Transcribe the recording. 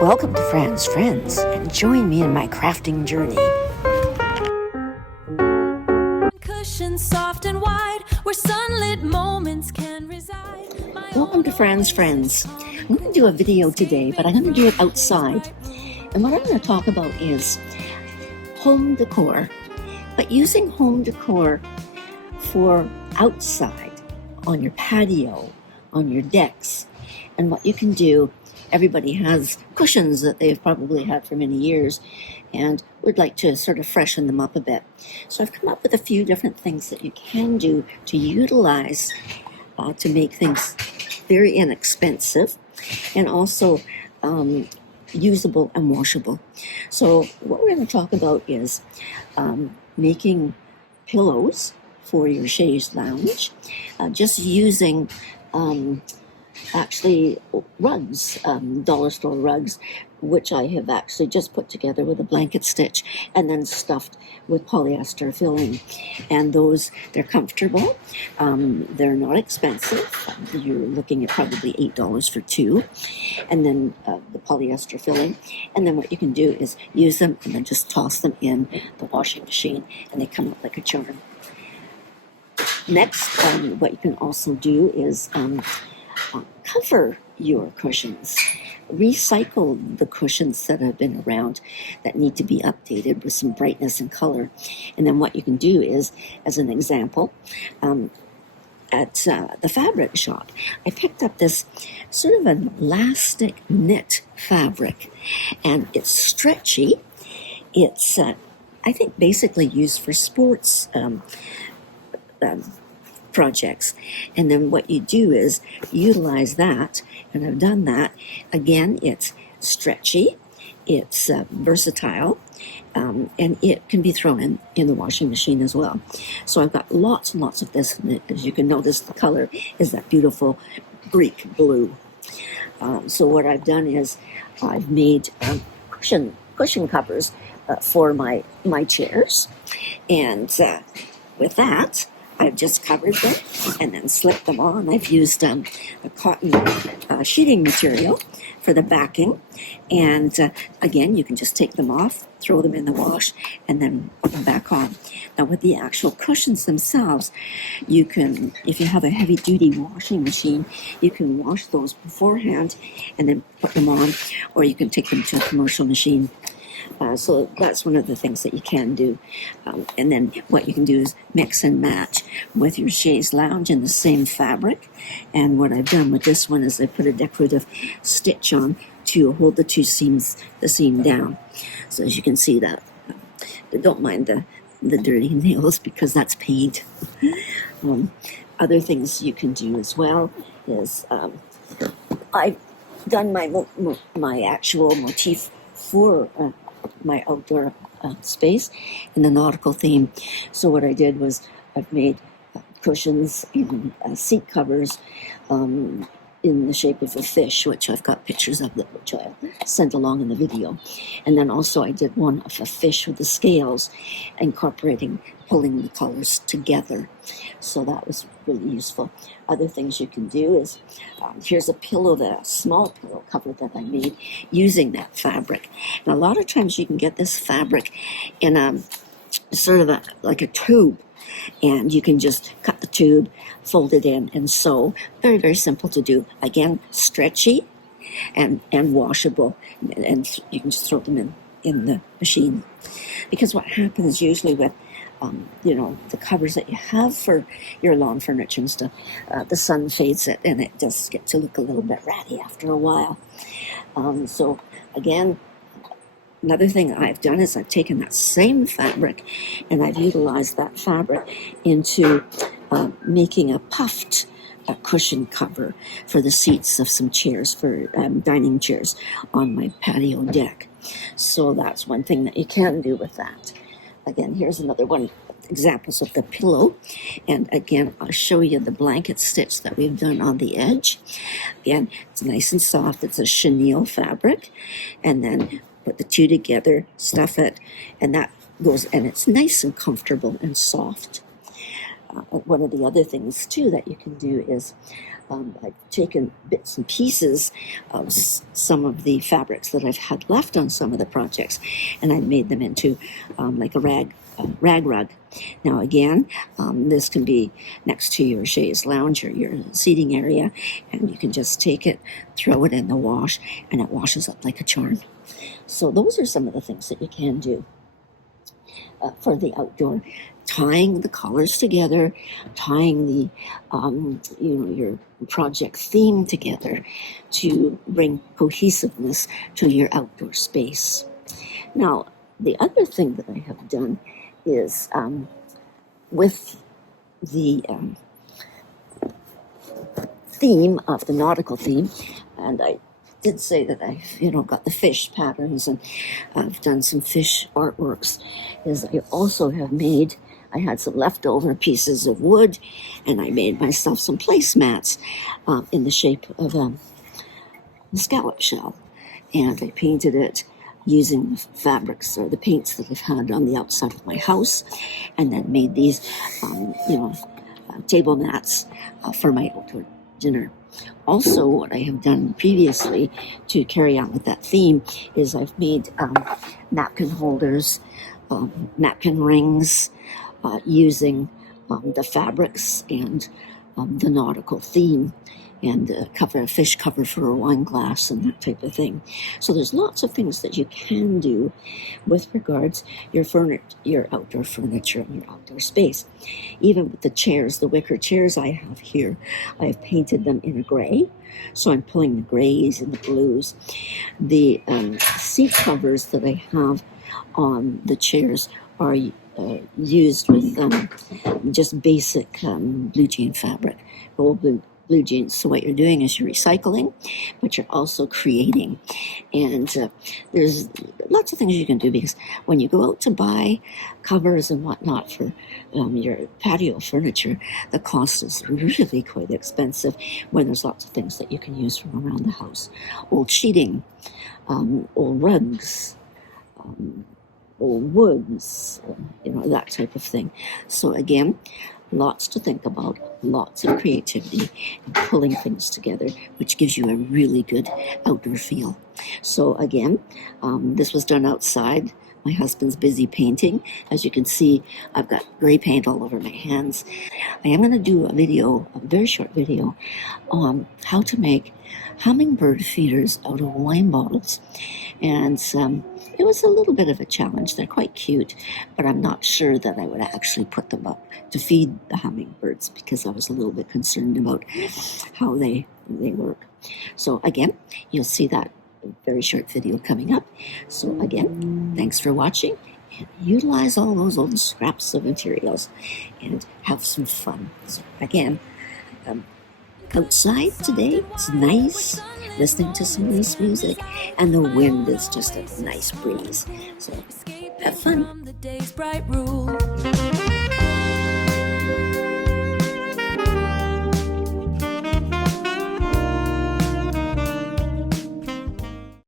Welcome to Fran's Friends, and join me in my crafting journey. Cushions soft and wide, where sunlit moments can reside. Welcome to Fran's Friends. I'm going to do a video today, but I'm going to do it outside. And what I'm going to talk about is home decor, but using home decor for outside, on your patio, on your decks. And what you can do, everybody has cushions that they've probably had for many years and would like to sort of freshen them up a bit. So I've come up with a few different things that you can do to utilize to make things very inexpensive and also usable and washable. So what we're going to talk about is making pillows for your chaise lounge, just using actually rugs, dollar store rugs, which I have actually just put together with a blanket stitch and then stuffed with polyester filling. And those, they're comfortable, they're not expensive. You're looking at probably $8 for two, and then the polyester filling. And then what you can do is use them and then just toss them in the washing machine and they come out like a charm. Next, what you can also do is cover your cushions. Recycle the cushions that have been around that need to be updated with some brightness and color. And then what you can do is, as an example, at the fabric shop, I picked up this sort of an elastic knit fabric, and it's stretchy. It's, I think, basically used for sports projects. And then what you do is utilize that, and I've done that. Again, it's stretchy, it's versatile, and it can be thrown in the washing machine as well. So I've got lots and lots of this, and as you can notice, the color is that beautiful Greek blue. So what I've done is I've made cushion covers for my chairs, and with that I've just covered them and then slipped them on. I've used a cotton sheeting material for the backing. And again, you can just take them off, throw them in the wash, and then put them back on. Now with the actual cushions themselves, you can, if you have a heavy-duty washing machine, you can wash those beforehand and then put them on, or you can take them to a commercial machine. So that's one of the things that you can do. And then what you can do is mix and match with your chaise lounge in the same fabric. And what I've done with this one is I put a decorative stitch on to hold the seam down. So as you can see that, don't mind the dirty nails because that's paint. Other things you can do as well is I've done my actual motif for my outdoor space in the nautical theme. So what I did was I've made cushions and seat covers in the shape of a fish, which I've got pictures of, which I'll send along in the video. And then also I did one of a fish with the scales, pulling the colors together. So that was really useful. Other things you can do is, here's a small pillow cover that I made using that fabric. And a lot of times you can get this fabric in sort of like a tube. And you can just cut the tube, fold it in, and sew. Very, very simple to do. Again, stretchy and washable. And you can just throw them in the machine. Because what happens usually with the covers that you have for your lawn furniture and stuff, the sun fades it and it does get to look a little bit ratty after a while. So again, another thing I've done is I've taken that same fabric and I've utilized that fabric into making a puffed cushion cover for the seats of some chairs, for dining chairs on my patio deck. So that's one thing that you can do with that. Again, here's another one, examples of the pillow. And again, I'll show you the blanket stitch that we've done on the edge. Again, it's nice and soft. It's a chenille fabric. And then put the two together, stuff it, and that goes, and it's nice and comfortable and soft. One of the other things, too, that you can do is I've taken bits and pieces of some of the fabrics that I've had left on some of the projects, and I've made them into like a rag rug. Now again, this can be next to your chaise lounge or your seating area, and you can just take it, throw it in the wash, and it washes up like a charm. So those are some of the things that you can do for the outdoor. Tying the colors together, tying the, your project theme together to bring cohesiveness to your outdoor space. Now, the other thing that I have done is with the theme of the nautical theme, and I did say that I've got the fish patterns and I've done some fish artworks, is I also have made, I had some leftover pieces of wood, and I made myself some placemats in the shape of a scallop shell, and I painted it using the fabrics or the paints that I've had on the outside of my house, and then made these table mats for my outdoor dinner. Also, what I have done previously to carry on with that theme is I've made napkin holders, napkin rings, using the fabrics and the nautical theme, and a fish cover for a wine glass and that type of thing. So there's lots of things that you can do with regards your outdoor furniture and your outdoor space. Even with the chairs, the wicker chairs I have here, I've painted them in a gray. So I'm pulling the grays and the blues. The seat covers that I have on the chairs are used with just basic blue jean fabric, old blue jeans. So what you're doing is you're recycling, but you're also creating. And there's lots of things you can do, because when you go out to buy covers and whatnot for your patio furniture, the cost is really quite expensive, when there's lots of things that you can use from around the house. Old sheeting, old rugs, old woods, that type of thing. So again, lots to think about, lots of creativity, and pulling things together, which gives you a really good outdoor feel. So again, this was done outside. My husband's busy painting. As you can see, I've got gray paint all over my hands. I am going to do a very short video, on how to make hummingbird feeders out of wine bottles. And it was a little bit of a challenge. They're quite cute, but I'm not sure that I would actually put them up to feed the hummingbirds, because I was a little bit concerned about how they work. So again, you'll see that very short video coming up. So again, thanks for watching, and utilize all those old scraps of materials and have some fun. So again, outside today, it's nice, listening to some nice music, and the wind is just a nice breeze. So have fun. From the day's bright rule.